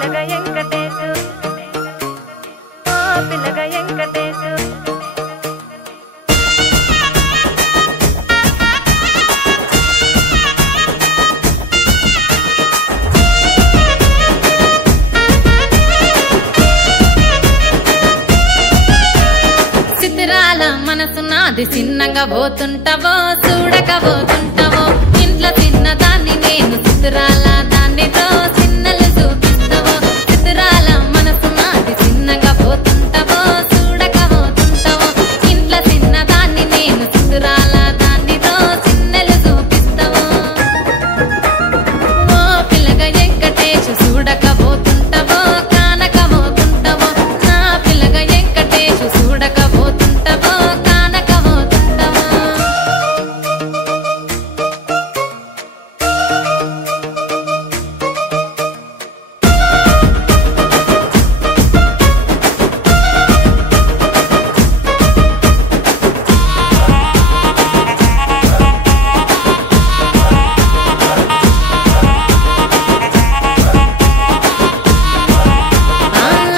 పిల్లగా వెంకటేశు ఓ పిల్లగా వెంకటేశు చిత్రాల మనసు నాది చిన్నగా పోతుంటావో చూడకపోతుంటావో ఇంట్లో చిన్నదాన్ని నేను చిత్రాల దానితో చిన్నలు చూపిస్తావో చిత్రాల మనసు నాది చిన్నగా పోతుంటావో చూడకపోతుంటావో ఇంట్లో చిన్నదాన్ని నేను చిత్రాల దానితో చిన్నలు చూపిస్తావో ఓ పిల్లగా వెంకటేశు చూడకపోతుంటావో కానకపోతుంటావో నా పిల్లగా వెంకటేశు చూడకపోతుంటావో కానకపోతుంటావో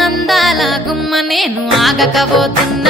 అందాల గుమ్మ నేను ఆగకపోతున్నా